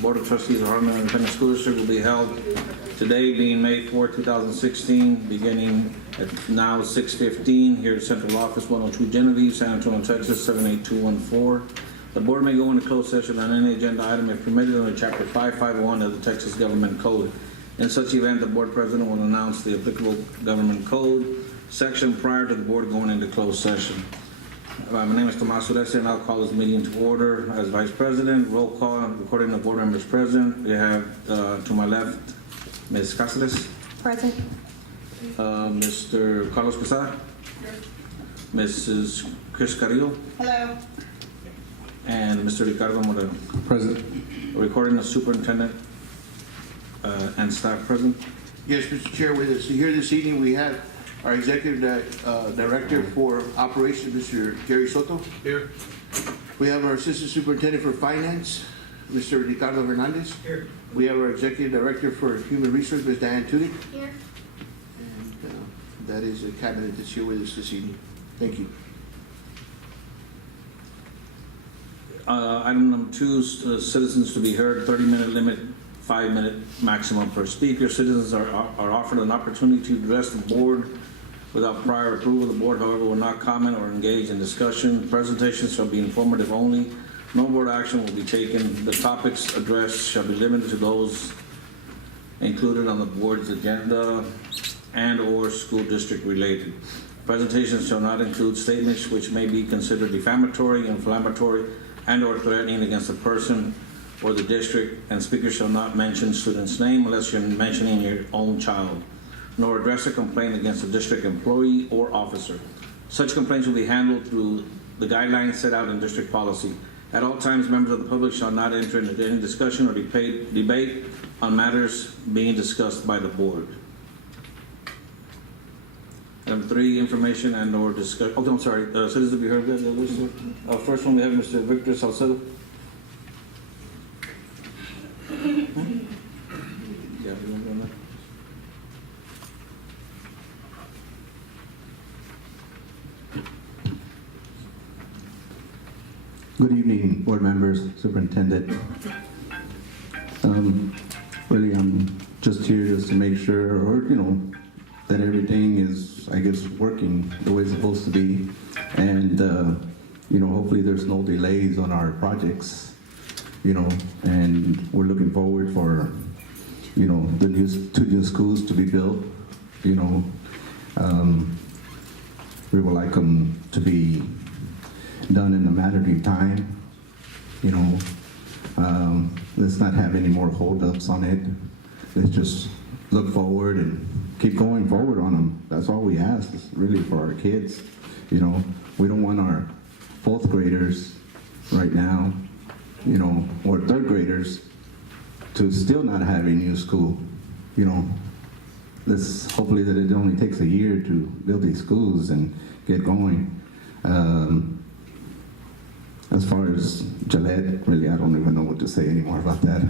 Board of Trustees of Harlem Independent School District will be held today, being May 4, 2016, beginning at now 6:15 here at Central Office, 102 Genevieve, San Antonio, Texas, 78214. The board may go into closed session on any agenda item if permitted under Chapter 551 of the Texas Government Code. In such event, the board president will announce the applicable government code section prior to the board going into closed session. My name is Tomas Urese, and I'll call this meeting to order as Vice President. Roll call, according to board members present. We have to my left, Ms. Cáceres. Present. Mr. Carlos Quesada. Mrs. Chris Carrillo. Hello. And Mr. Ricardo Moreno. Present. Recording the superintendent and staff present. Yes, Mr. Chair, with us here this evening, we have our Executive Director for Operations, Mr. Jerry Soto. Here. We have our Assistant Superintendent for Finance, Mr. Ricardo Hernandez. Here. We have our Executive Director for Human Resources, Ms. Diane Tudy. Here. And that is the cabinet that's here with us this evening. Thank you. Item number 2, citizens to be heard, 30-minute limit, 5-minute maximum per speaker. Citizens are offered an opportunity to address the board without prior approval. The board, however, will not comment or engage in discussion. Presentations shall be informative only. No board action will be taken. The topics addressed shall be limited to those included on the board's agenda and/or school district related. Presentations shall not include statements which may be considered defamatory, inflammatory, and/or threatening against a person or the district, and speakers shall not mention student's name unless you're mentioning your own child, nor address a complaint against a district employee or officer. Such complaints will be handled through the guidelines set out in district policy. At all times, members of the public shall not enter into any discussion or debate on matters being discussed by the board. Number 3, information and/or discussion. Oh, I'm sorry. Citizens to be heard. First one, we have Mr. Victor Salcedo. Yeah, you want to go next? Good evening, board members, superintendent. Really, I'm just here just to make sure, or that everything is, I guess, working the way it's supposed to be, and hopefully there's no delays on our projects, and we're looking forward for, the two new schools to be built. We would like them to be done in a matter of time. Let's not have any more holdups on it. Let's just look forward and keep going forward on them. That's all we ask, is really for our kids. We don't want our 4th graders right now, or 3rd graders to still not have a new school. Let's hopefully that it only takes a year to build these schools and get going. As far as Gillette, really, I don't even know what to say anymore about that.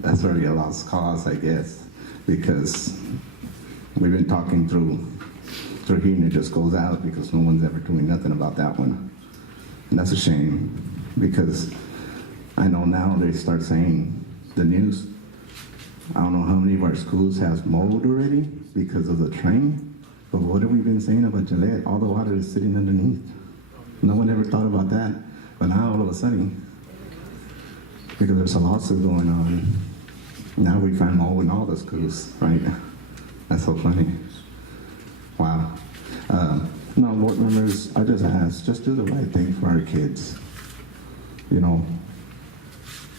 That's already a lost cause, I guess, because we've been talking through here and it just goes out because no one's ever doing nothing about that one. And that's a shame, because I know now they start saying the news. I don't know how many of our schools has mold already because of the train, but what have we been saying about Gillette? All the water is sitting underneath. No one ever thought about that, but now all of a sudden, because there's a lawsuit going on, now we find mold in all the schools, right? That's so funny. Wow. No, board members, I just ask, just do the right thing for our kids.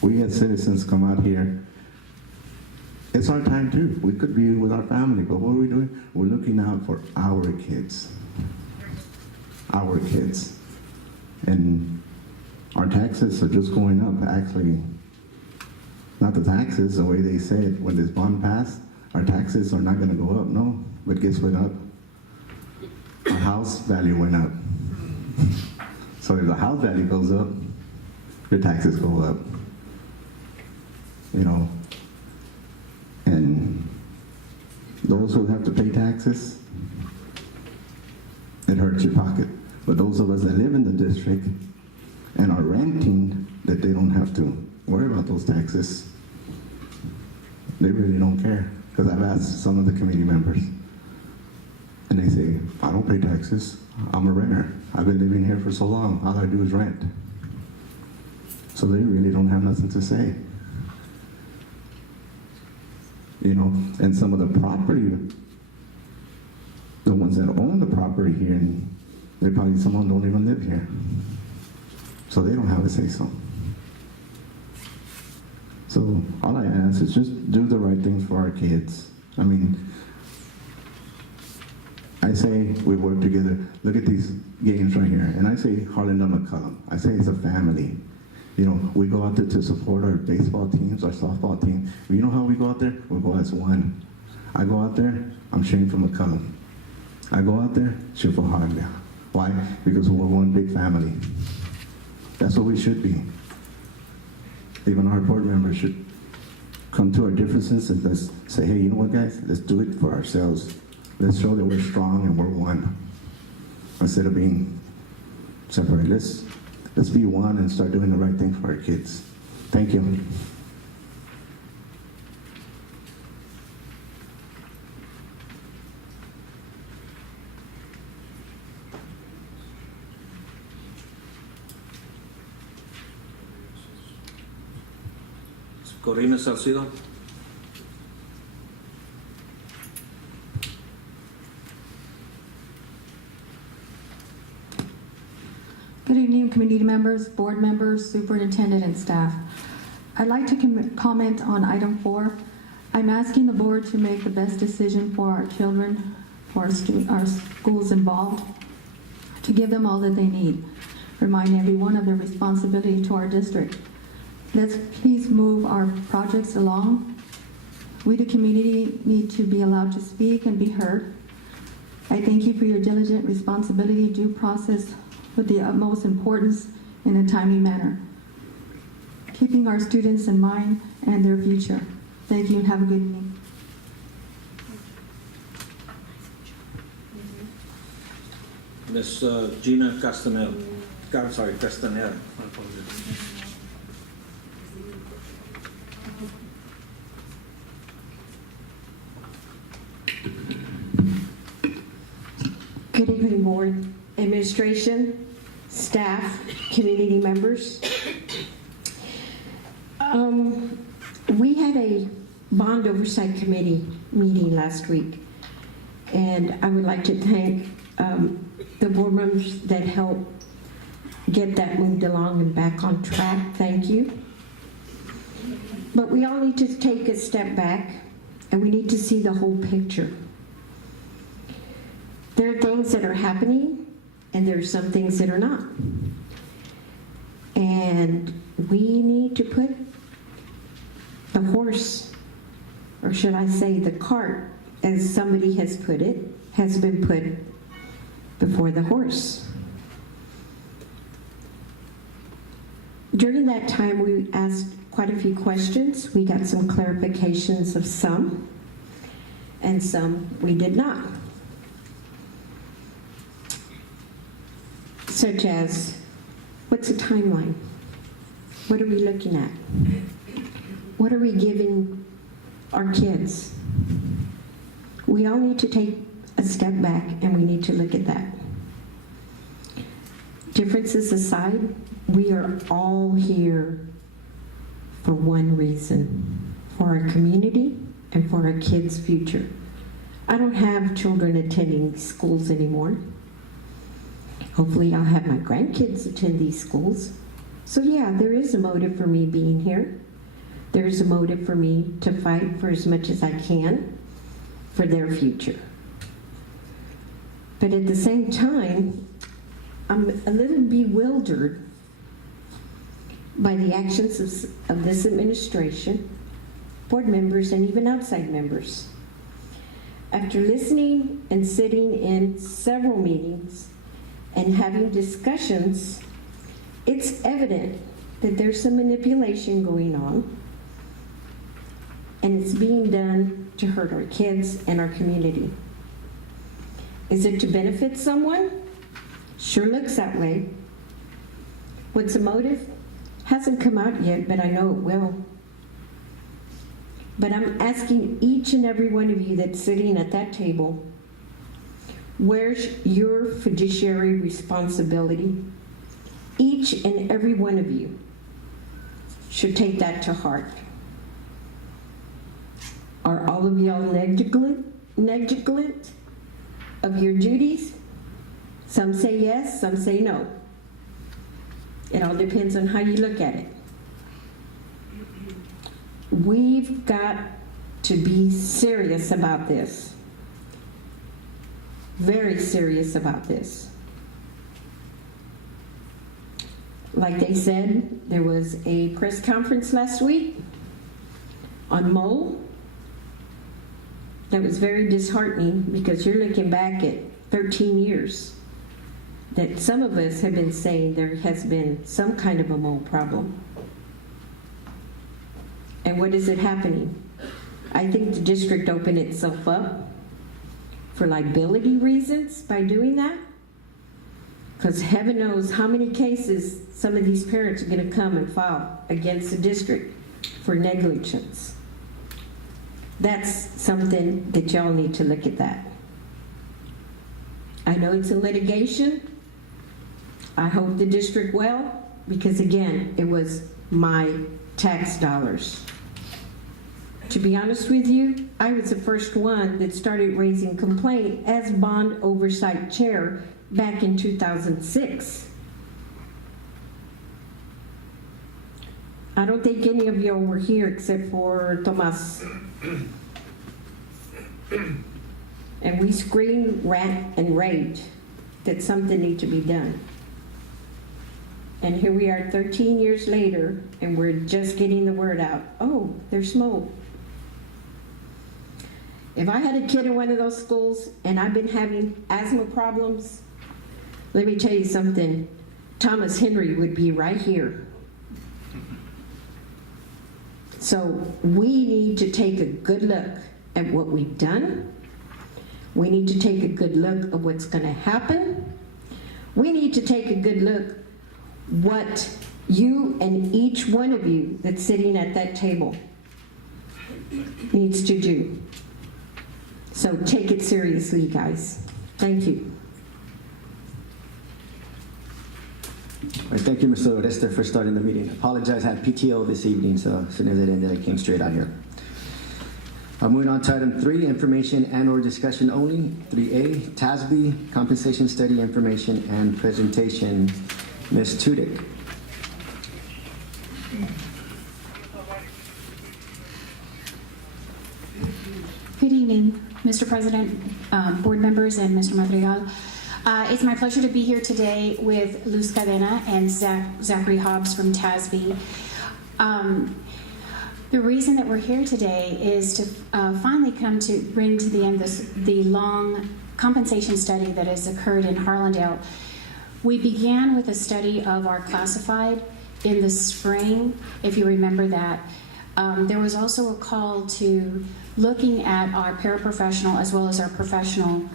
We had citizens come out here. It's our time too. We could be with our family, but what are we doing? We're looking out for our kids. Our kids. And our taxes are just going up, actually. Not the taxes, the way they said when this bond passed, our taxes are not going to go up, no. But guess what up? Our house value went up. So if the house value goes up, your taxes go up. And those who have to pay taxes, it hurts your pocket. But those of us that live in the district and are renting, that they don't have to, worry about those taxes. They really don't care. Because I've asked some of the committee members, and they say, I don't pay taxes. I'm a renter. I've been living here for so long. All I do is rent. So they really don't have nothing to say. You know, and some of the property, the ones that own the property here, and they probably, some of them don't even live here. So they don't have a say-so. So all I ask is just do the right things for our kids. I mean, I say we work together. Look at these games right here. And I say Harlandon McCullum. I say it's a family. You know, we go out there to support our baseball teams, our softball team. You know how we go out there? We go as one. I go out there, I'm cheering for McCullum. I go out there, cheer for Harlandon. Why? Because we're one big family. That's what we should be. Even our board members should come to our differences and let's say, hey, you know what, guys? Let's do it for ourselves. Let's show that we're strong and we're one. Instead of being separate, let's be one and start doing the right thing for our kids. Thank you. Corina Salcido. Good evening, committee members, board members, superintendent, and staff. I'd like to comment on item 4. I'm asking the board to make the best decision for our children, for our schools involved, to give them all that they need. Remind everyone of their responsibility to our district. Let's please move our projects along. We, the community, need to be allowed to speak and be heard. I thank you for your diligent responsibility, due process with the utmost importance in a timely manner, keeping our students in mind and their future. Thank you and have a good evening. Ms. Gina Castaneda. I'm sorry, Castaneda. I apologize. Good evening, board, administration, staff, community members. We had a bond oversight committee meeting last week, and I would like to thank the board members that helped get that moved along and back on track. Thank you. But we all need to take a step back, and we need to see the whole picture. There are things that are happening, and there are some things that are not. And we need to put the horse, or should I say the cart, as somebody has put it, has been put before the horse. During that time, we asked quite a few questions. We got some clarifications of some, and some we did not. Such as, what's a timeline? What are we looking at? What are we giving our kids? We all need to take a step back and we need to look at that. Differences aside, we are all here for one reason, for our community and for our kids' future. I don't have children attending schools anymore. Hopefully I'll have my grandkids attend these schools. So yeah, there is a motive for me being here. There is a motive for me to fight for as much as I can for their future. But at the same time, I'm a little bewildered by the actions of this administration, board members, and even outside members. After listening and sitting in several meetings and having discussions, it's evident that there's some manipulation going on, and it's being done to hurt our kids and our community. Is it to benefit someone? Sure looks that way. What's the motive? Hasn't come out yet, but I know it will. But I'm asking each and every one of you that's sitting at that table, where's your fiduciary responsibility? Each and every one of you should take that to heart. Are all of y'all negligent of your duties? Some say yes, some say no. It all depends on how you look at it. We've got to be serious about this. Very serious about this. Like they said, there was a press conference last week on Mole. That was very disheartening because you're looking back at 13 years that some of us have been saying there has been some kind of a mole problem. And what is it happening? I think the district opened itself up for liability reasons by doing that. Because heaven knows how many cases some of these parents are going to come and file against the district for negligence. That's something that y'all need to look at that. I know it's in litigation. I hope the district well, because again, it was my tax dollars. To be honest with you, I was the first one that started raising complaint as bond oversight chair back in 2006. I don't think any of y'all were here except for Tomas. And we screamed, rant, and raved that something needed to be done. And here we are 13 years later, and we're just getting the word out. Oh, there's smoke. If I had a kid in one of those schools and I've been having asthma problems, let me tell you something. Thomas Henry would be right here. So we need to take a good look at what we've done. We need to take a good look at what's going to happen. We need to take a good look what you and each one of you that's sitting at that table needs to do. So take it seriously, guys. Thank you. All right, thank you, Mr. Oreste, for starting the meeting. I apologize, I had PTO this evening, so as soon as it ended, I came straight out here. Moving on to item 3, information and/or discussion only. 3A, TASB, compensation study information and presentation. Ms. Tudyk. Good evening, Mr. President, board members, and Mr. Madrigal. It's my pleasure to be here today with Luz Cadena and Zachary Hobbs from TASB. The reason that we're here today is to finally come to bring to the end the long compensation study that has occurred in Harlandale. We began with a study of our classified in the spring, if you remember that. There was also a call to looking at our paraprofessional as well as our professional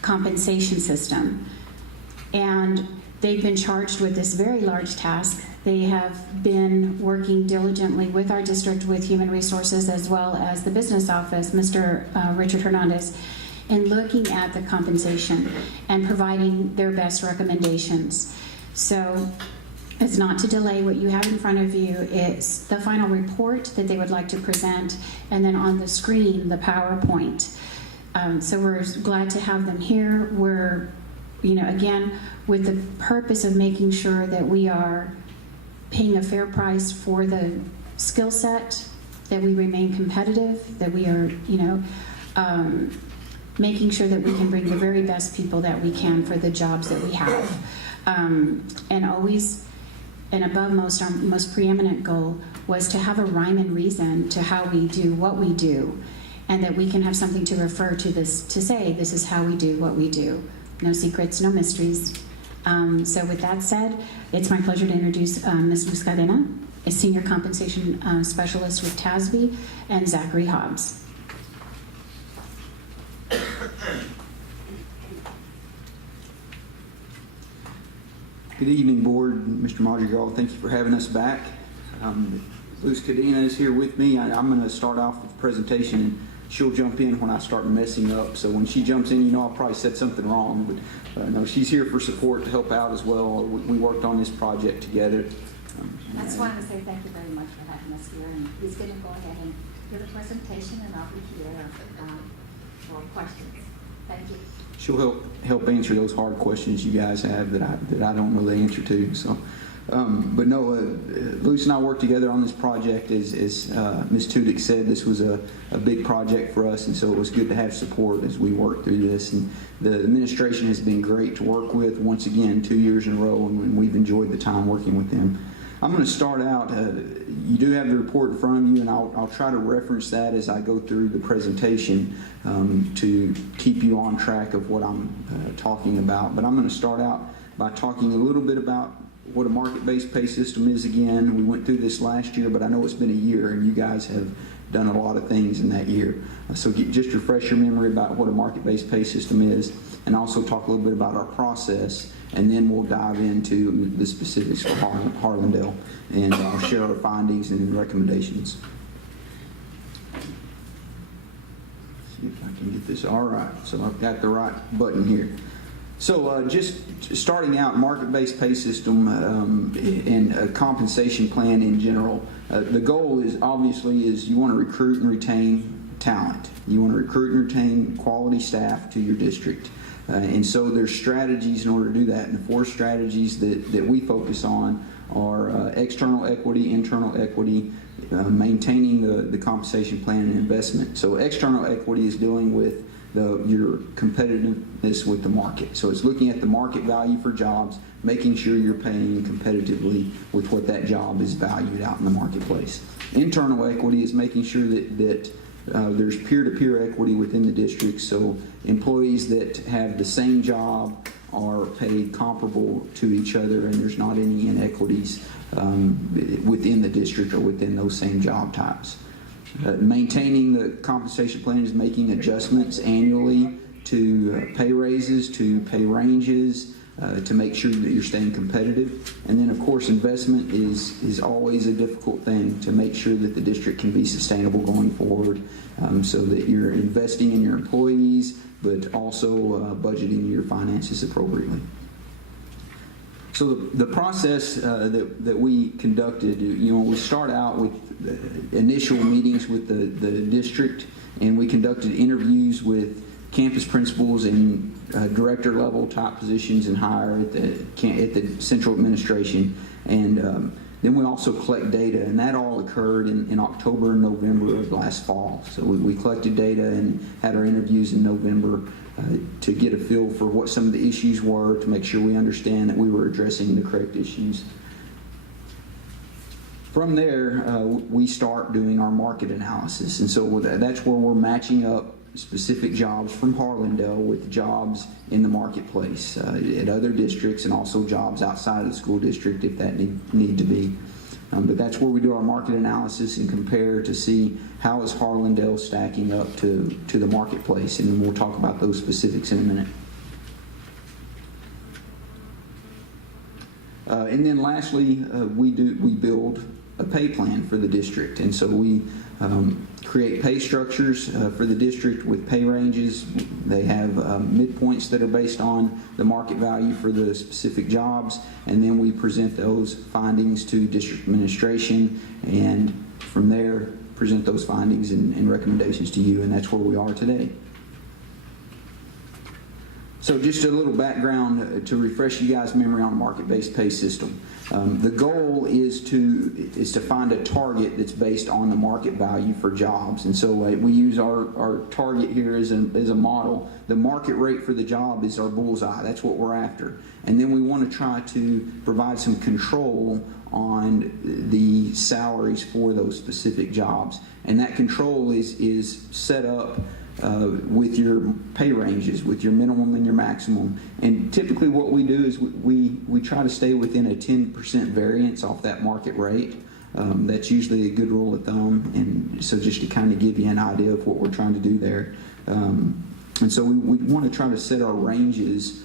compensation system. And they've been charged with this very large task. They have been working diligently with our district, with Human Resources, as well as the business office, Mr. Richard Hernandez, in looking at the compensation and providing their best recommendations. So it's not to delay what you have in front of you. It's the final report that they would like to present, and then on the screen, the PowerPoint. So we're glad to have them here. We're, again, with the purpose of making sure that we are paying a fair price for the skill set, that we remain competitive, that we are, making sure that we can bring the very best people that we can for the jobs that we have. And always, and above most, our most preeminent goal was to have a rhyme and reason to how we do what we do, and that we can have something to refer to this, to say, this is how we do what we do. No secrets, no mysteries. So with that said, it's my pleasure to introduce Ms. Luz Cadena, a Senior Compensation Specialist with TASB, and Zachary Hobbs. Good evening, Board. Mr. Madrigal, thank you for having us back. Luz Cadena is here with me. I'm going to start off with the presentation, and she'll jump in when I start messing up. So when she jumps in, you know I'll probably said something wrong. But no, she's here for support to help out as well. We worked on this project together. I just wanted to say thank you very much for having us here, and he's going to go ahead and give a presentation, and I'll be here for questions. Thank you. She'll help answer those hard questions you guys have that I don't know the answer to. So, but no, Luce and I worked together on this project. As Ms. Tudyk said, this was a big project for us, and so it was good to have support as we worked through this. And the administration has been great to work with. Once again, 2 years in a row, and we've enjoyed the time working with them. I'm going to start out, you do have the report in front of you, and I'll try to reference that as I go through the presentation to keep you on track of what I'm talking about. But I'm going to start out by talking a little bit about what a market-based pay system is again. We went through this last year, but I know it's been a year, and you guys have done a lot of things in that year. So just refresh your memory about what a market-based pay system is, and also talk a little bit about our process, and then we'll dive into the specifics for Harlandale, and I'll share our findings and recommendations. See if I can get this. All right, so I've got the right button here. So just starting out, market-based pay system and a compensation plan in general. The goal is obviously you want to recruit and retain talent. You want to recruit and retain quality staff to your district. And so there's strategies in order to do that. And the 4 strategies that we focus on are external equity, internal equity, maintaining the compensation plan and investment. So external equity is dealing with your competitiveness with the market. So it's looking at the market value for jobs, making sure you're paying competitively with what that job is valued out in the marketplace. Internal equity is making sure that there's peer-to-peer equity within the district, so employees that have the same job are paid comparable to each other, and there's not any inequities within the district or within those same job types. Maintaining the compensation plan is making adjustments annually to pay raises, to pay ranges, to make sure that you're staying competitive. And then, of course, investment is always a difficult thing to make sure that the district can be sustainable going forward, so that you're investing in your employees, but also budgeting your finances appropriately. So the process that we conducted, we start out with initial meetings with the district, and we conducted interviews with campus principals and director level type positions and higher at the central administration. And then we also collect data, and that all occurred in October and November of last fall. So we collected data and had our interviews in November to get a feel for what some of the issues were, to make sure we understand that we were addressing the correct issues. From there, we start doing our market analysis, and so that's where we're matching up specific jobs from Harlandale with jobs in the marketplace at other districts, and also jobs outside of the school district if that need to be. But that's where we do our market analysis and compare to see how is Harlandale stacking up to the marketplace, and then we'll talk about those specifics in a minute. And then lastly, we build a pay plan for the district, and so we create pay structures for the district with pay ranges. They have midpoints that are based on the market value for the specific jobs, and then we present those findings to district administration, and from there present those findings and recommendations to you, and that's where we are today. So just a little background to refresh you guys' memory on a market-based pay system. The goal is to find a target that's based on the market value for jobs. And so we use our target here as a model. The market rate for the job is our bullseye. That's what we're after. And then we want to try to provide some control on the salaries for those specific jobs. And that control is set up with your pay ranges, with your minimum and your maximum. And typically what we do is we try to stay within a 10% variance off that market rate. That's usually a good rule of thumb, and so just to kind of give you an idea of what we're trying to do there. And so we want to try to set our ranges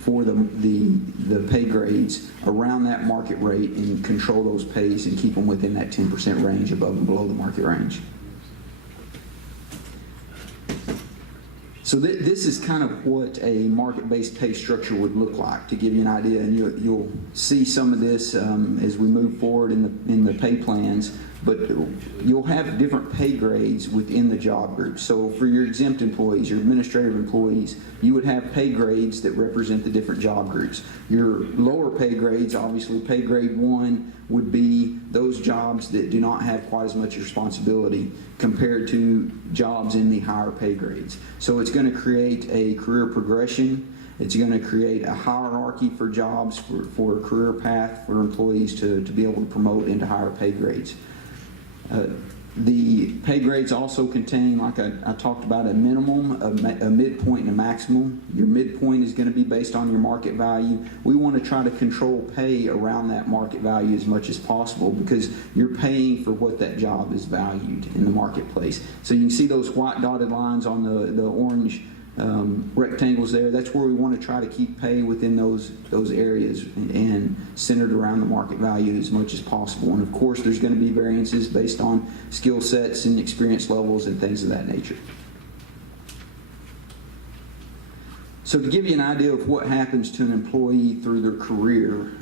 for the pay grades around that market rate and control those pays and keep them within that 10% range above and below the market range. So this is kind of what a market-based pay structure would look like, to give you an idea, and you'll see some of this as we move forward in the pay plans, but you'll have different pay grades within the job group. So for your exempt employees, your administrative employees, you would have pay grades that represent the different job groups. Your lower pay grades, obviously pay grade 1 would be those jobs that do not have quite as much responsibility compared to jobs in the higher pay grades. So it's going to create a career progression. It's going to create a hierarchy for jobs, for a career path for employees to be able to promote into higher pay grades. The pay grades also contain, like I talked about, a minimum, a midpoint, and a maximum. Your midpoint is going to be based on your market value. We want to try to control pay around that market value as much as possible, because you're paying for what that job is valued in the marketplace. So you can see those white dotted lines on the orange rectangles there. That's where we want to try to keep pay within those areas and centered around the market value as much as possible. And of course, there's going to be variances based on skill sets and experience levels and things of that nature. So to give you an idea of what happens to an employee through their career,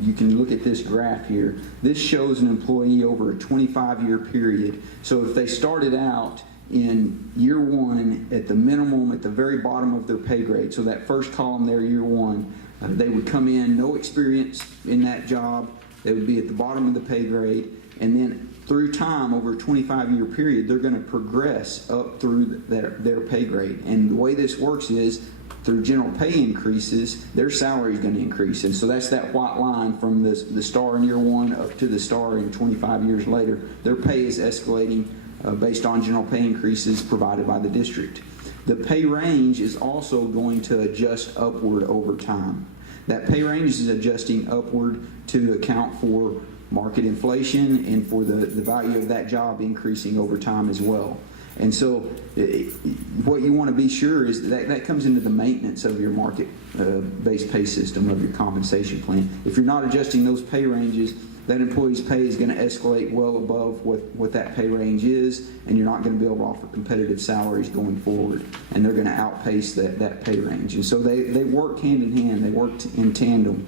you can look at this graph here. This shows an employee over a 25-year period. So if they started out in year 1 at the minimum, at the very bottom of their pay grade, so that first column there, year 1, they would come in, no experience in that job, they would be at the bottom of the pay grade, and then through time, over a 25-year period, they're going to progress up through their pay grade. And the way this works is, through general pay increases, their salary is going to increase. And so that's that white line from the star in year 1 up to the star in 25 years later. Their pay is escalating based on general pay increases provided by the district. The pay range is also going to adjust upward over time. That pay range is adjusting upward to account for market inflation and for the value of that job increasing over time as well. And so what you want to be sure is that comes into the maintenance of your market-based pay system, of your compensation plan. If you're not adjusting those pay ranges, that employee's pay is going to escalate well above what that pay range is, and you're not going to be able to offer competitive salaries going forward, and they're going to outpace that pay range. And so they work hand in hand, they work in tandem.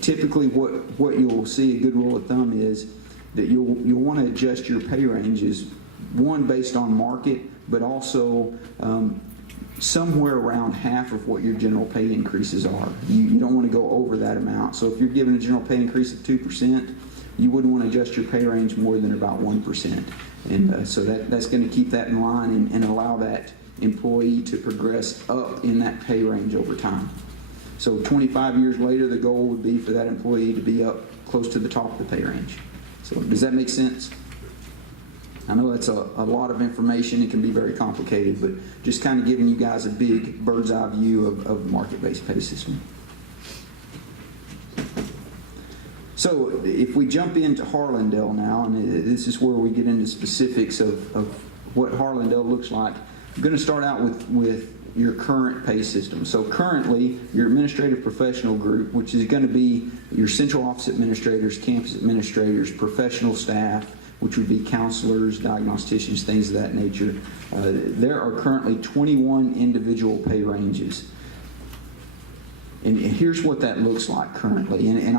Typically what you'll see, a good rule of thumb is that you'll want to adjust your pay ranges, one, based on market, but also somewhere around half of what your general pay increases are. You don't want to go over that amount. So if you're given a general pay increase of 2%, you wouldn't want to adjust your pay range more than about 1%. And so that's going to keep that in line and allow that employee to progress up in that pay range over time. So 25 years later, the goal would be for that employee to be up close to the top of the pay range. So does that make sense? I know that's a lot of information. It can be very complicated, but just kind of giving you guys a big bird's eye view of the market-based pay system. So if we jump into Harlandale now, and this is where we get into specifics of what Harlandale looks like, I'm going to start out with your current pay system. So currently, your administrative professional group, which is going to be your central office administrators, campus administrators, professional staff, which would be counselors, diagnosticians, things of that nature. There are currently 21 individual pay ranges. And here's what that looks like currently. And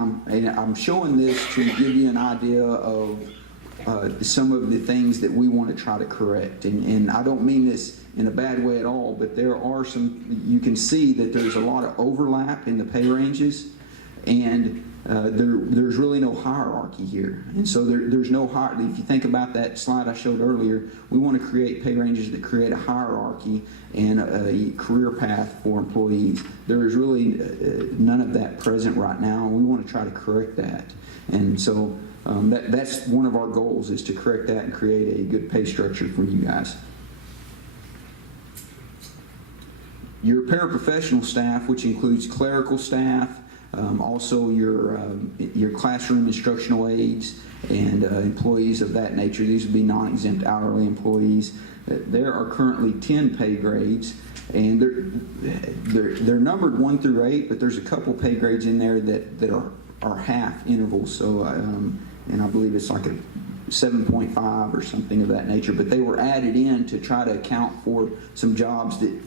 I'm showing this to give you an idea of some of the things that we want to try to correct. And I don't mean this in a bad way at all, but there are some, you can see that there's a lot of overlap in the pay ranges, and there's really no hierarchy here. And so there's no hierarchy. If you think about that slide I showed earlier, we want to create pay ranges that create a hierarchy and a career path for employees. There is really none of that present right now, and we want to try to correct that. And so that's one of our goals, is to correct that and create a good pay structure for you guys. Your paraprofessional staff, which includes clerical staff, Also, your classroom instructional aides and employees of that nature. These would be non-exempt hourly employees. There are currently 10 pay grades, and they're numbered 1 through 8, but there's a couple pay grades in there that are half intervals. So, and I believe it's like a 7.5 or something of that nature. But they were added in to try to account for some jobs that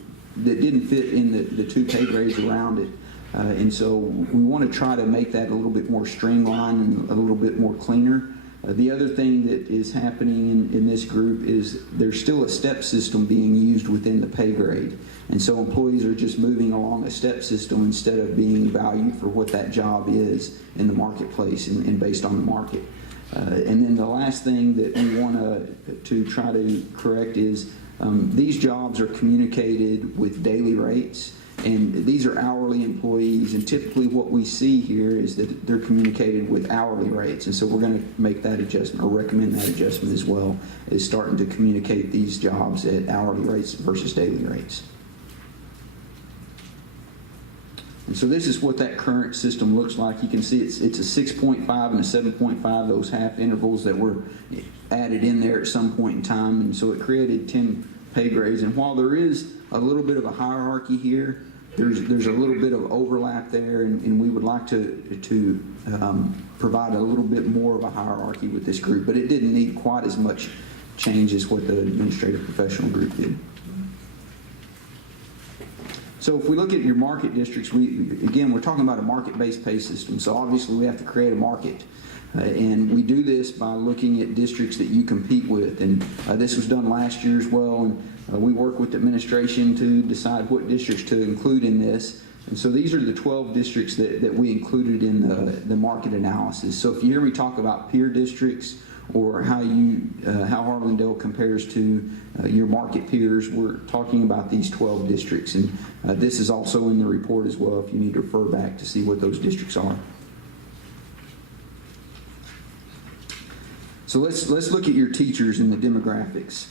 didn't fit in the 2 pay grades around it. And so we want to try to make that a little bit more streamlined and a little bit more cleaner. The other thing that is happening in this group is there's still a step system being used within the pay grade. And so employees are just moving along a step system instead of being valued for what that job is in the marketplace and based on the market. And then the last thing that we want to try to correct is these jobs are communicated with daily rates. And these are hourly employees, and typically what we see here is that they're communicated with hourly rates. And so we're going to make that adjustment, or recommend that adjustment as well, is starting to communicate these jobs at hourly rates versus daily rates. And so this is what that current system looks like. You can see it's a 6.5 and a 7.5, those half intervals that were added in there at some point in time. And so it created 10 pay grades. And while there is a little bit of a hierarchy here, there's a little bit of overlap there, and we would like to provide a little bit more of a hierarchy with this group, but it didn't need quite as much change as what the administrative professional group did. So if we look at your market districts, we're talking about a market-based pay system, so obviously we have to create a market. And we do this by looking at districts that you compete with. And this was done last year as well. And we work with the administration to decide what districts to include in this. And so these are the 12 districts that we included in the market analysis. So if you hear me talk about peer districts or how Harlandale compares to your market peers, we're talking about these 12 districts. And this is also in the report as well if you need to refer back to see what those districts are. So let's look at your teachers and the demographics.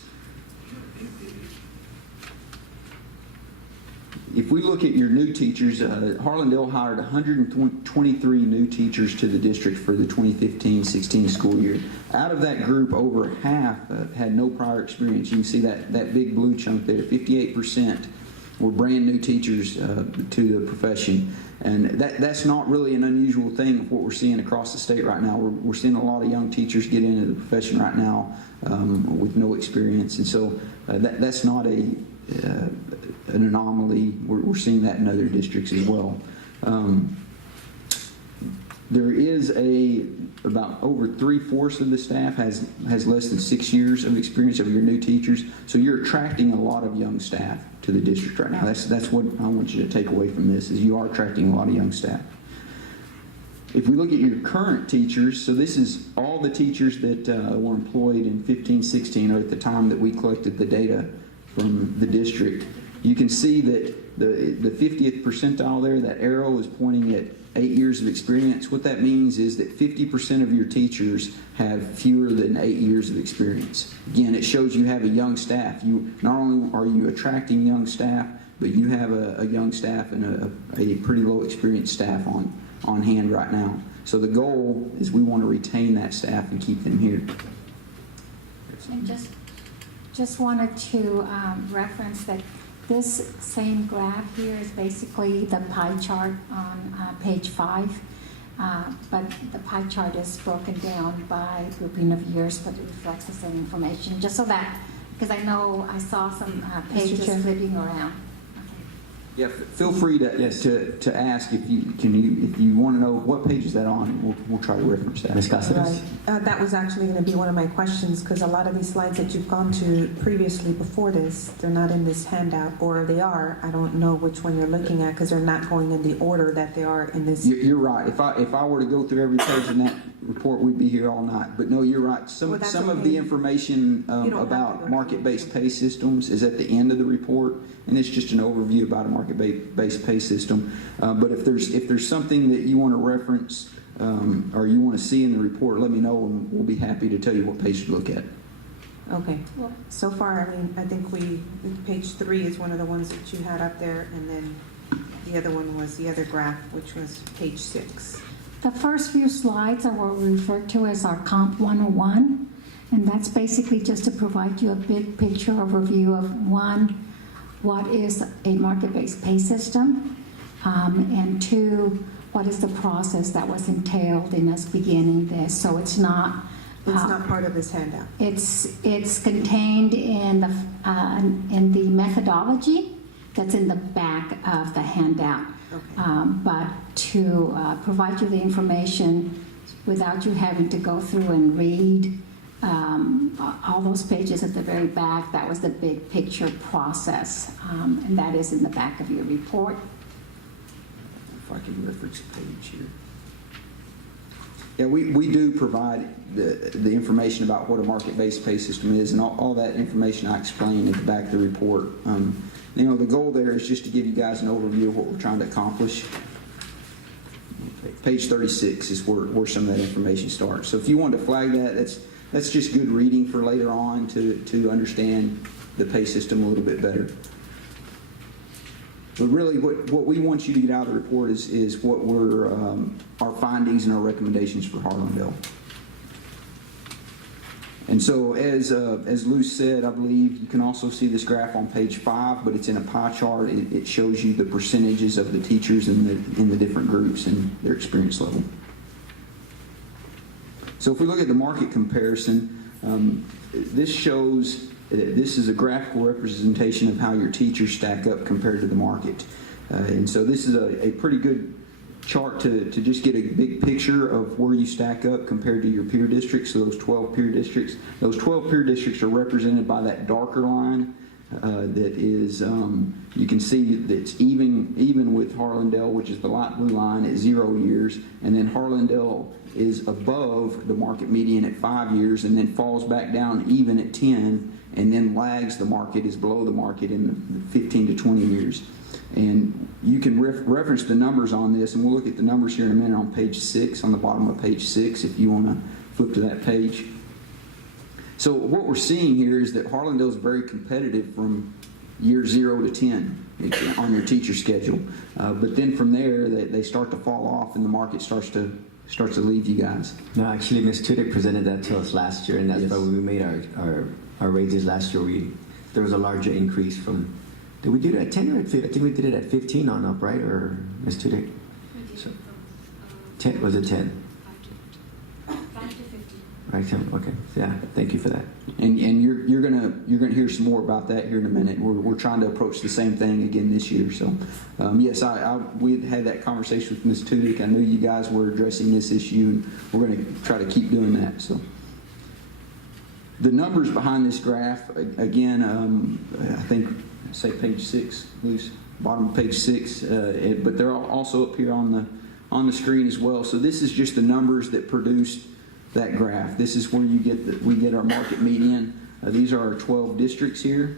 If we look at your new teachers, Harlandale hired 123 new teachers to the district for the 2015-16 school year. Out of that group, over half had no prior experience. You can see that big blue chunk there, 58% were brand new teachers to the profession. And that's not really an unusual thing of what we're seeing across the state right now. We're seeing a lot of young teachers get into the profession right now with no experience. And so that's not an anomaly. We're seeing that in other districts as well. There is about over 3/4 of the staff has less than 6 years of experience of your new teachers. So you're attracting a lot of young staff to the district right now. That's what I want you to take away from this, is you are attracting a lot of young staff. If we look at your current teachers, so this is all the teachers that were employed in 15-16 or at the time that we collected the data from the district. You can see that the 50th percentile there, that arrow is pointing at 8 years of experience. What that means is that 50% of your teachers have fewer than 8 years of experience. Again, it shows you have a young staff. You not only are you attracting young staff, but you have a young staff and a pretty low experienced staff on hand right now. So the goal is we want to retain that staff and keep them here. And just wanted to reference that this same graph here is basically the pie chart on page 5, but the pie chart is broken down by grouping of years, but it reflects the same information. Just so that, because I know I saw some pages flipping around. Yeah, feel free to ask if you want to know what page is that on. We'll try to reference that. Ms. Cáceres? Right. That was actually going to be one of my questions, because a lot of these slides that you've gone to previously before this, they're not in this handout, or they are. I don't know which one you're looking at because they're not going in the order that they are in this. You're right. If I were to go through every page in that report, we'd be here all night. But no, you're right. Some of the information about market-based pay systems is at the end of the report, and it's just an overview about a market-based pay system. But if there's something that you want to reference or you want to see in the report, let me know, and we'll be happy to tell you what page to look at. Okay. So far, I think page 3 is one of the ones that you had up there, and then the other one was the other graph, which was page 6. The first few slides are what we refer to as our Comp 101, and that's basically just to provide you a big picture overview of, one, what is a market-based pay system, and two, what is the process that was entailed in us beginning this. So it's not It's not part of this handout. it's contained in the methodology that's in the back of the handout. Okay. But to provide you the information without you having to go through and read all those pages at the very back, that was the big picture process, and that is in the back of your report. If I can reference a page here. Yeah, we do provide the information about what a market-based pay system is, and all that information I explained at the back of the report. The goal there is just to give you guys an overview of what we're trying to accomplish. Page 36 is where some of that information starts. So if you want to flag that, that's just good reading for later on to understand the pay system a little bit better. But really, what we want you to get out of the report is what were our findings and our recommendations for Harlandale. And so, as Lou said, I believe you can also see this graph on page 5, but it's in a pie chart. It shows you the percentages of the teachers in the different groups and their experience level. So if we look at the market comparison, this shows, this is a graphical representation of how your teachers stack up compared to the market. And so this is a pretty good chart to just get a big picture of where you stack up compared to your peer districts. So those 12 peer districts. Those 12 peer districts are represented by that darker line that is, you can see that's even with Harlandale, which is the light blue line, at 0 years. And then Harlandale is above the market median at 5 years and then falls back down even at 10 and then lags the market, is below the market in the 15 to 20 years. And you can reference the numbers on this, and we'll look at the numbers here in a minute on page 6, on the bottom of page 6, if you want to flip to that page. So what we're seeing here is that Harlandale is very competitive from year 0 to 10 on your teacher schedule. But then from there, they start to fall off, and the market starts to leave you guys. No, actually, Ms. Tudyk presented that to us last year, and that's Yes. why we made our raises last year. There was a larger increase from. Did we do it at 10 or at 15? I think we did it at 15 on up, right? Or Ms. Tudyk? So, 10 was it 10? 5 to 15. Right, 10. Okay. Yeah. Thank you for that. And you're gonna hear some more about that here in a minute. We're trying to approach the same thing again this year. So yes, we had that conversation with Ms. Tudyk. I knew you guys were addressing this issue, and we're going to try to keep doing that. So the numbers behind this graph, again, I think say page 6, loose bottom of page 6, but they're also up here on the screen as well. So this is just the numbers that produced that graph. This is where we get our market median. These are our 12 districts here.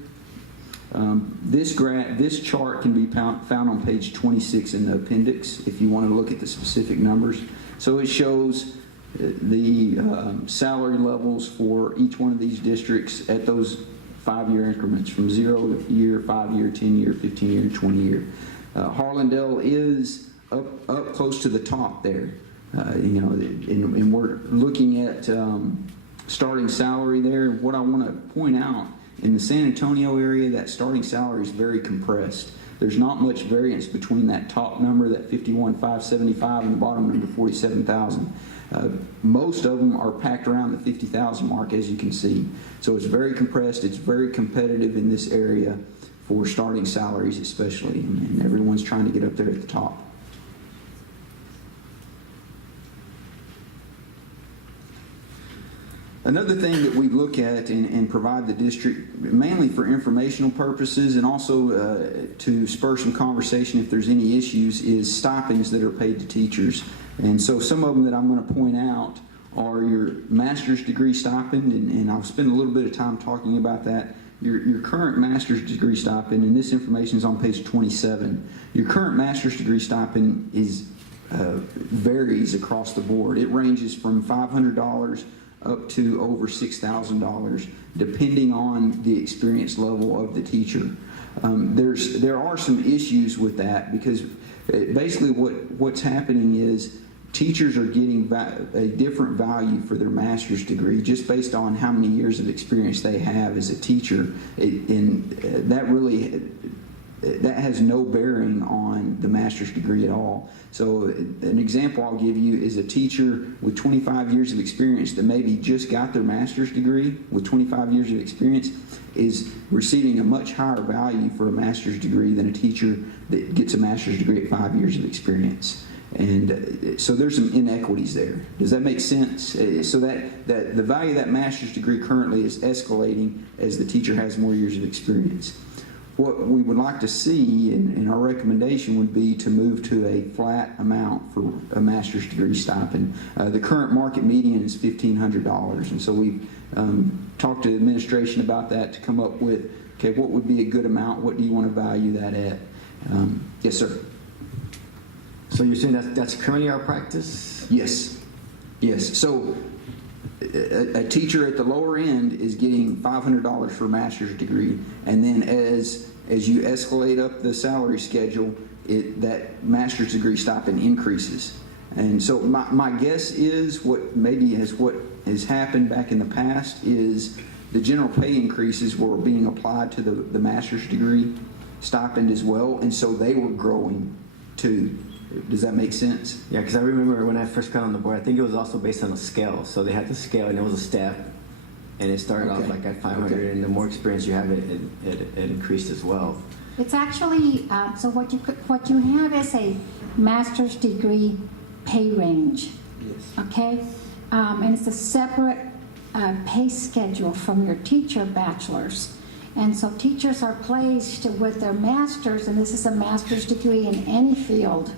This chart can be found on page 26 in the appendix if you want to look at the specific numbers. So it shows the salary levels for each one of these districts at those 5-year increments from 0 year, 5 year, 10 year, 15 year, and 20 year. Harlandale is up close to the top there. And we're looking at starting salary there. What I want to point out, in the San Antonio area, that starting salary is very compressed. There's not much variance between that top number, that 51,575, and the bottom number, 47,000. Most of them are packed around the 50,000 mark, as you can see. So it's very compressed. It's very competitive in this area for starting salaries, especially, and everyone's trying to get up there at the top. Another thing that we look at and provide the district, mainly for informational purposes and also to spur some conversation if there's any issues, is stipends that are paid to teachers. And so some of them that I'm going to point out are your master's degree stipend, and I'll spend a little bit of time talking about that. Your current master's degree stipend, and this information is on page 27. Your current master's degree stipend varies across the board. It ranges from $500 up to over $6,000, depending on the experience level of the teacher. There are some issues with that because basically what's happening is teachers are getting a different value for their master's degree just based on how many years of experience they have as a teacher. That has no bearing on the master's degree at all. So an example I'll give you is a teacher with 25 years of experience that maybe just got their master's degree with 25 years of experience is receiving a much higher value for a master's degree than a teacher that gets a master's degree at 5 years of experience. And so there's some inequities there. Does that make sense? So that the value of that master's degree currently is escalating as the teacher has more years of experience. What we would like to see, and our recommendation would be to move to a flat amount for a master's degree stipend. The current market median is $1,500, and so we've talked to the administration about that to come up with, okay, what would be a good amount? What do you want to value that at? Yes, sir. So you're saying that's currently our practice? Yes. Yes. So a teacher at the lower end is getting $500 for a master's degree, and then as you escalate up the salary schedule, that master's degree stipend increases. And so my guess is what has happened back in the past is the general pay increases were being applied to the master's degree stipend as well, and so they were growing too. Does that make sense? Yeah, because I remember when I first got on the board, I think it was also based on a scale. So they had the scale, and it was a step, and it started off like at 500, and the more experience you have, it increased as well. It's actually, so what you have is a master's degree pay range. Yes. Okay? And it's a separate pay schedule from your teacher bachelor's. And so teachers are placed with their master's, and this is a master's degree in any field.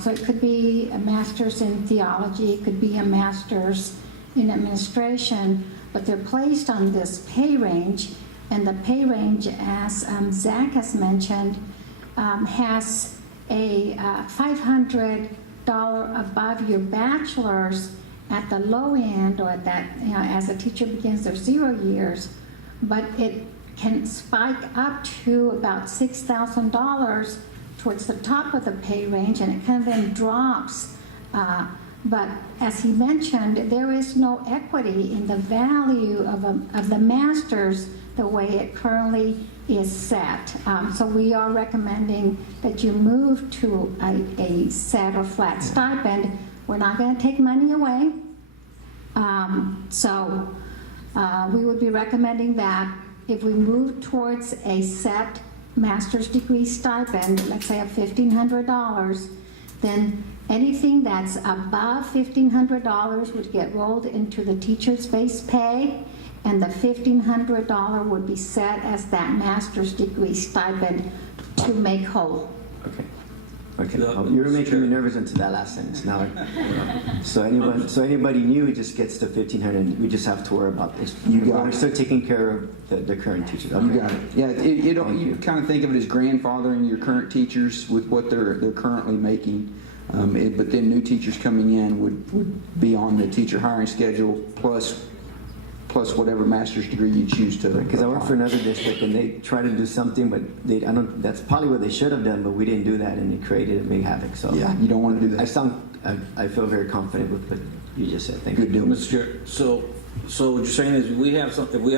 So it could be a master's in theology, it could be a master's in administration, but they're placed on this pay range, and the pay range, as Zach has mentioned, has a $500 above your bachelor's at the low end, or at that, as a teacher begins their 0 years, but it can spike up to about $6,000 towards the top of the pay range, and it kind of then drops. But as he mentioned, there is no equity in the value of the master's the way it currently is set. So we are recommending that you move to a set or flat stipend. We're not going to take money away. We would be recommending that if we move towards a set master's degree stipend, let's say of $1,500, then anything that's above $1,500 would get rolled into the teacher's base pay, and the $1,500 would be set as that master's degree stipend to make whole. Okay. You were making me nervous into that last sentence. Now, so anybody new just gets the 1,500. We just have to worry about this. We're still taking care of the current teachers. Okay. You got it. Yeah, you kind of think of it as grandfathering your current teachers with what they're currently making, but then new teachers coming in would be on the teacher hiring schedule plus whatever master's degree you choose to. Because I work for another district, and they try to do something, but that's probably what they should have done, but we didn't do that, and it created a big havoc. So yeah, you don't want to do that. I feel very confident with what you just said. Thank you. Good deal, Mr. Chair. So what you're saying is if we have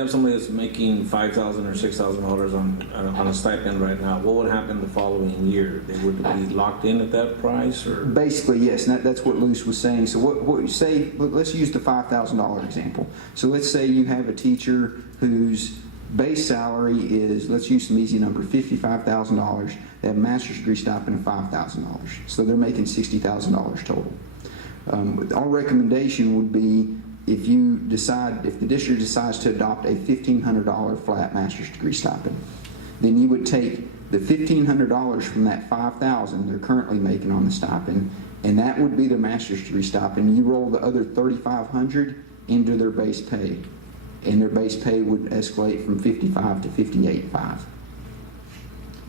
somebody that's making $5,000 or $6,000 on a stipend right now, what would happen the following year? They would be locked in at that price, or basically yes, and that's what Luce was saying. So what you say? Let's use the $5,000 example. So let's say you have a teacher whose base salary is, let's use some easy number, $55,000. They have a master's degree stipend of $5,000, so they're making $60,000 total. Our recommendation would be, if the district decides to adopt a $1,500 flat master's degree stipend, then you would take the $1,500 from that $5,000 they're currently making on the stipend, and that would be their master's degree stipend. You roll the other $3,500 into their base pay, and their base pay would escalate from $55,000 to $58,500.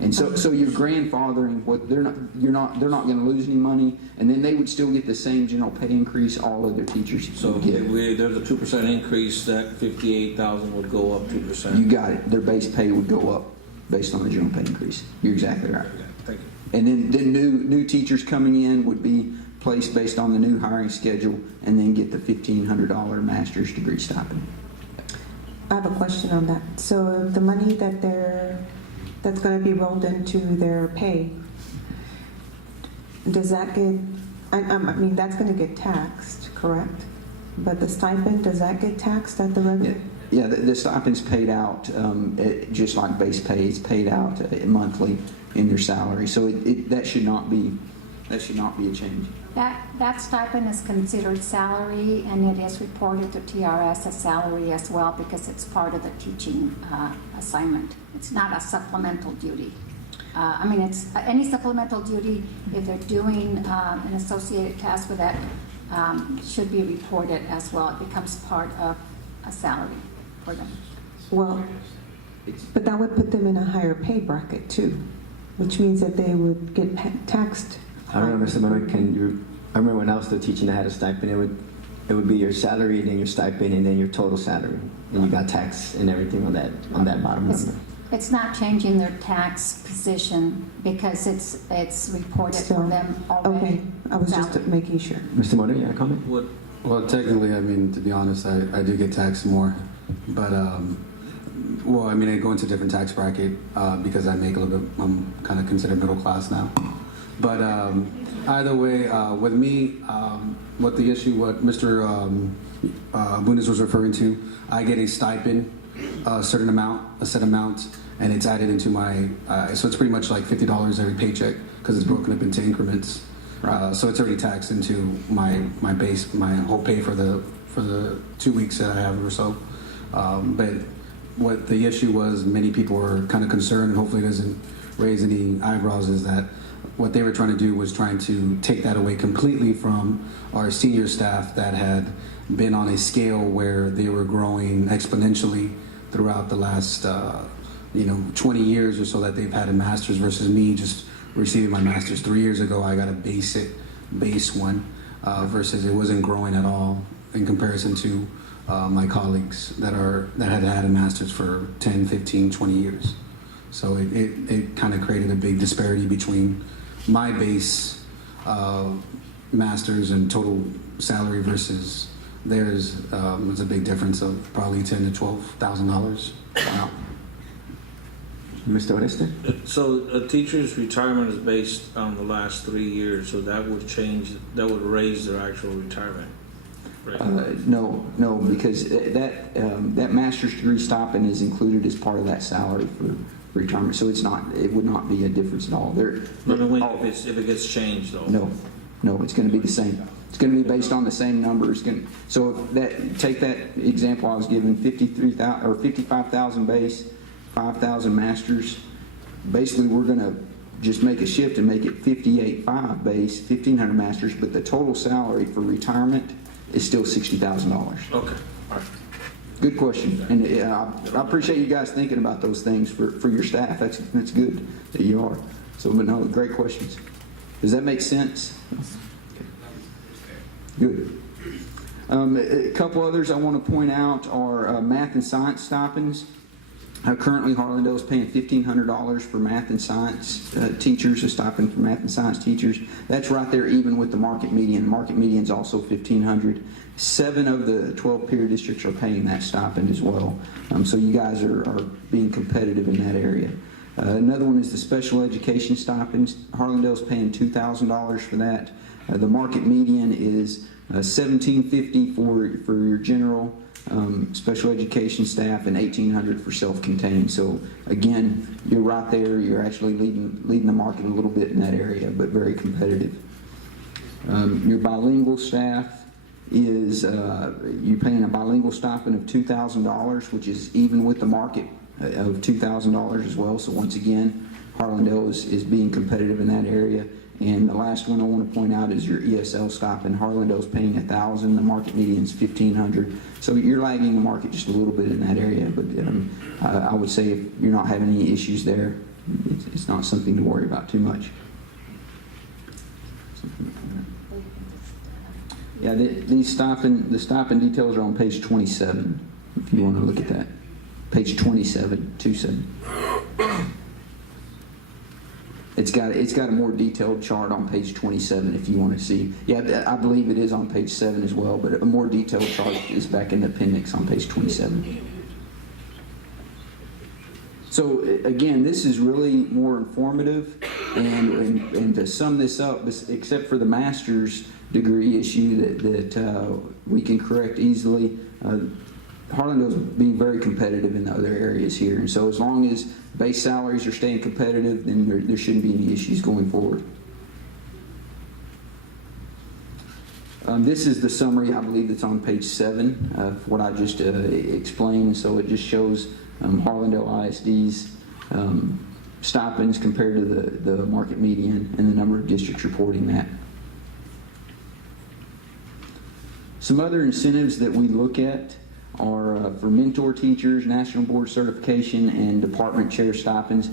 And so you're grandfathering what they're not going to lose any money, and then they would still get the same general pay increase all of their teachers would get. If there's a 2% increase, that $58,000 would go up 2%. You got it. Their base pay would go up. based on the general pay increase. You're exactly right. Thank you. And then new teachers coming in would be placed based on the new hiring schedule, and then get the $1,500 master's degree stipend. I have a question on that. So the money that's going to be rolled into their pay, does that get, I mean, that's going to get taxed, correct? But the stipend, does that get taxed at the regular? Yeah, the stipend's paid out just like base pay. It's paid out monthly in their salary, so that should not be a change. That stipend is considered salary, and it is reported to TRS as salary as well because it's part of the teaching assignment. It's not a supplemental duty. I mean, it's any supplemental duty, if they're doing an associated task with that, should be reported as well. It becomes part of a salary for them. Well, but that would put them in a higher pay bracket too, which means that they would get taxed. I remember, Mr. Manuel, I remember when I was still teaching, I had a stipend. It would be your salary, and then your stipend, and then your total salary, and you got tax and everything on that bottom number. It's not changing their tax position because it's reported for them already. Okay, I was just salary. making sure. Mr. Mono, you had a comment? Well, technically, I mean, to be honest, I do get taxed more, but well, I mean, I go into a different tax bracket because I make a little bit. I'm kind of considered middle class now, but either way, with me, what Mr. Bundes was referring to, I get a stipend, a set amount, and it's added into my. So it's pretty much like $50 every paycheck because it's broken up into increments. So it's already taxed into my base, my whole pay for the 2 weeks that I have or so. But what the issue was, many people were kind of concerned, and hopefully it doesn't raise any eyebrows, is that what they were trying to do was trying to take that away completely from our senior staff that had been on a scale where they were growing exponentially throughout the last 20 years or so that they've had a master's, versus me just receiving my master's 3 years ago. I got a base one, versus it wasn't growing at all in comparison to my colleagues that had a master's for 10, 15, 20 years. So it kind of created a big disparity between my base master's and total salary versus theirs. It's a big difference of probably $10,000 to $12,000. Wow. Mr. Oreste? So a teacher's retirement is based on the last 3 years, so that would raise their actual retirement rate. No, because that master's degree stipend is included as part of that salary for retirement. So it would not be a difference at all. If it gets changed though. No, it's going to be the same. It's going to be based on the same numbers. So take that example I was given, 53,000 or 55,000 base, 5,000 masters. Basically, we're going to just make a shift and make it 58.5 base, 1,500 masters, but the total salary for retirement is still $60,000. Okay, all right. Good question, and I appreciate you guys thinking about those things for your staff. That's good that you are. So, but no, great questions. Does that make sense? Good. A couple others I want to point out are math and science stipends. Currently, Harlandale is paying $1,500 for math and science teachers, a stipend for math and science teachers. That's right there even with the market median. Market median is also $1,500. 7 of the 12 peer districts are paying that stipend as well. So you guys are being competitive in that area. Another one is the special education stipends. Harlandale is paying $2,000 for that. The market median is $1,750 for your general special education staff and $1,800 for self-contained. So again, you're right there. You're actually leading the market a little bit in that area, but very competitive. Your bilingual staff is you're paying a bilingual stipend of $2,000, which is even with the market of $2,000 as well. So once again, Harlandale is being competitive in that area. And the last one I want to point out is your ESL stipend. Harlandale's paying $1,000. The market median is $1,500. So you're lagging the market just a little bit in that area. But I would say if you're not having any issues there, it's not something to worry about too much. Yeah, the stipend details are on page 27. If you want to look at that, page 27. It's got a more detailed chart on page 27 if you want to see. Yeah, I believe it is on page 7 as well, but a more detailed chart is back in the appendix on page 27. So again, this is really more informative, and to sum this up, except for the master's degree issue that we can correct easily, Harlandale's being very competitive in the other areas here, and so as long as base salaries are staying competitive, then there shouldn't be any issues going forward. This is the summary, I believe, that's on page 7 of what I just explained. So it just shows Harlandale ISD's stipends compared to the market median and the number of districts reporting that. Some other incentives that we look at are for mentor teachers, national board certification, and department chair stipends.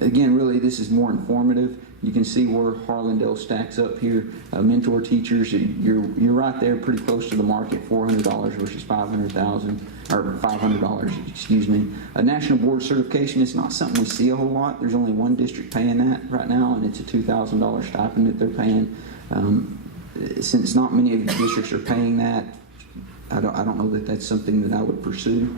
Again, really, this is more informative. You can see where Harlandale stacks up here. Mentor teachers, you're right there, pretty close to the market, $400 versus $500,000 or $500. Excuse me. A national board certification is not something we see a whole lot. There's only one district paying that right now, and it's a $2,000 stipend that they're paying. Since not many of the districts are paying that, I don't know that that's something that I would pursue.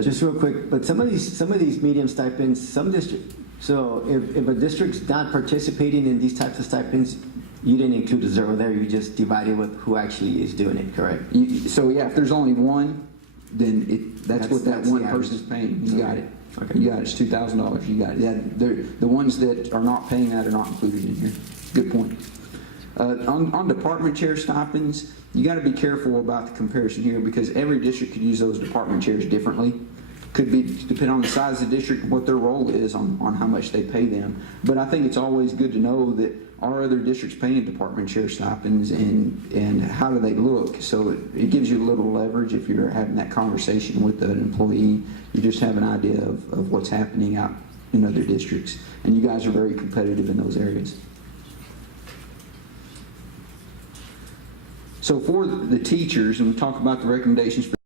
Just real quick, but some of these medium stipends, some districts. So if a district's not participating in these types of stipends, you didn't include a zero there. You just divided with who actually is doing it, correct? So yeah, if there's only one, then that's what that one person's paying. You got it. Okay. You got it. It's $2,000. You got it. Yeah, the ones that are not paying that are not included in here. Good point. On department chair stipends, you got to be careful about the comparison here because every district could use those department chairs differently. Could be depending on the size of the district and what their role is on how much they pay them. But I think it's always good to know that are other districts paying department chair stipends and how do they look? So it gives you a little leverage if you're having that conversation with an employee. You just have an idea of what's happening out in other districts. And you guys are very competitive in those areas. So for the teachers, and we talk about the recommendations for